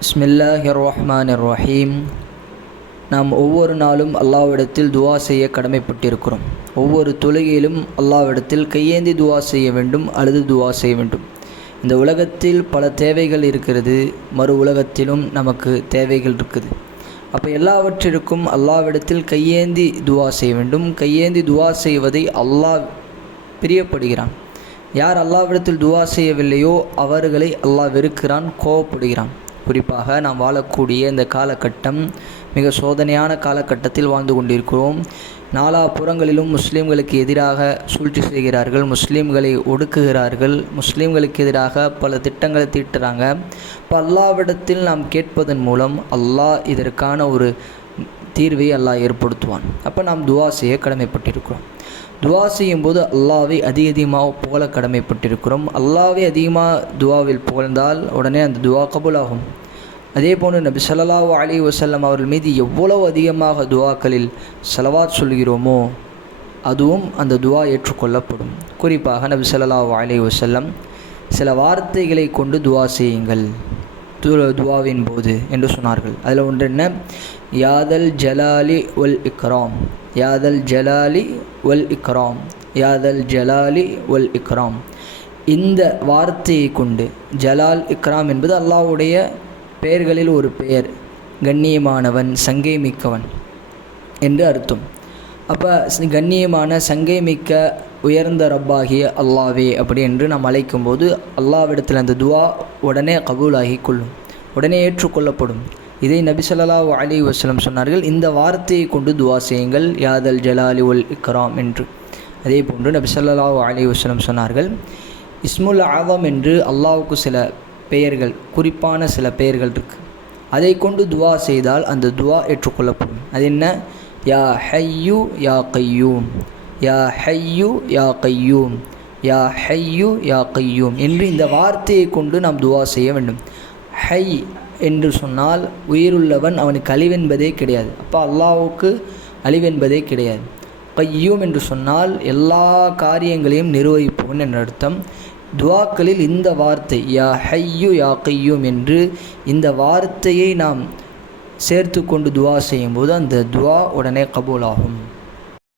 பிஸ்மில்லாஹிர் ரஹ்மானிர் ரஹீம். நாம் ஒவ்வொரு நாளும் அல்லாஹ்விடத்தில் துவா செய்ய கடமைப்பட்டிருக்கிறோம். ஒவ்வொரு தொழுகையிலும் அல்லாஹ்விடத்தில் கையேந்தி துவா செய்ய வேண்டும், அழுது துவா செய்ய வேண்டும். இந்த உலகத்தில் பல தேவைகள் இருக்கிறது, மறு உலகத்திலும் நமக்கு தேவைகள் இருக்குது. அப்போ எல்லாவற்றிற்கும் அல்லாஹ்விடத்தில் கையேந்தி துவா செய்ய வேண்டும். கையேந்தி துவா செய்வதை அல்லாஹ் பிரியப்படுகிறான். யார் அல்லாஹ்விடத்தில் துவா செய்யவில்லையோ அவர்களை அல்லாஹ் வெறுக்கிறான், கோபப்படுகிறான். குறிப்பாக நாம் வாழக்கூடிய இந்த காலகட்டம் மிக சோதனையான காலகட்டத்தில் வாழ்ந்து கொண்டிருக்கிறோம். நாலா புறங்களிலும் முஸ்லீம்களுக்கு எதிராக சூழ்ச்சி செய்கிறார்கள், முஸ்லீம்களை ஒடுக்குகிறார்கள், முஸ்லீம்களுக்கு எதிராக பல திட்டங்களை தீட்டுறாங்க. இப்போ அல்லாஹ்விடத்தில் நாம் கேட்பதன் மூலம் அல்லாஹ் இதற்கான ஒரு தீர்வை அல்லாஹ் ஏற்படுத்துவான். அப்போ நாம் துவா செய்ய கடமைப்பட்டிருக்கிறோம். துவா செய்யும்போது அல்லாஹ்வை அதிகமாக புகழ கடமைப்பட்டிருக்கிறோம். அல்லாஹ்வை அதிகமாக துவாவில் புகழ்ந்தால் உடனே அந்த துவா கபூலாகும். அதே போன்று நபி ஸல்லல்லாஹு அலைஹி வஸல்லம் அவர்கள் மீது எவ்வளவு அதிகமாக துவாக்களில் ஸலவாத் சொல்கிறோமோ அதுவும் அந்த துவா ஏற்றுக்கொள்ளப்படும். குறிப்பாக நபி ஸல்லல்லாஹு அலைஹி வஸல்லம் சில வார்த்தைகளை கொண்டு துவா செய்யுங்கள் துவாவின் போது என்று சொன்னார்கள். அதில் ஒன்று என்ன? யாதல் ஜலாலி வல் இக்ராம், யாதல் ஜலாலி வல் இக்ராம், யாதல் ஜலாலி வல் இக்ராம். இந்த வார்த்தையை கொண்டு, ஜலால் இக்ராம் என்பது அல்லாஹ்வுடைய பெயர்களில் ஒரு பெயர், கண்ணியமானவன், சங்கை மிக்கவன் என்று அர்த்தம். அப்போ கண்ணியமான, சங்கை மிக்க, உயர்ந்த ரப்பாகிய அல்லாஹ்வே அப்படி என்று நாம் அழைக்கும்போது அல்லாஹ்விடத்தில் அந்த துவா உடனே கபூலாகி கொள்ளும், உடனே ஏற்றுக்கொள்ளப்படும். இதை நபி ஸல்லல்லாஹு அலைஹி வஸல்லம் சொன்னார்கள், இந்த வார்த்தையை கொண்டு துவா செய்யுங்கள், யாதல் ஜலாலி வல் இக்ராம் என்று. அதே போன்று நபி ஸல்லல்லாஹு அலைஹி வஸல்லம் சொன்னார்கள், இஸ்முல் ஆதம் என்று அல்லாஹ்வுக்கு சில பெயர்கள், குறிப்பான சில பெயர்கள் இருக்குது. அதை கொண்டு துவா செய்தால் அந்த துவா ஏற்றுக்கொள்ளப்படும். அது என்ன? யா ஹய்யூ யா கையூம், யா ஹய்யூ யா கையூம், யா ஹய்யூ யா கையூம் என்று இந்த வார்த்தையை கொண்டு நாம் துவா செய்ய வேண்டும். ஹை என்று சொன்னால் உயிருள்ளவன், அவனுக்கு அழிவென்பதே கிடையாது. அப்போ அல்லாஹ்வுக்கு அழிவென்பதே கிடையாது. கையூம் என்று சொன்னால் எல்லா காரியங்களையும் நிர்வகிப்பவன் என்ற அர்த்தம். துவாக்களில் இந்த வார்த்தை யா ஹய்யூ யா கையூம் என்று இந்த வார்த்தையை நாம் சேர்த்து கொண்டு துவா செய்யும்போது அந்த துவா உடனே கபூலாகும்.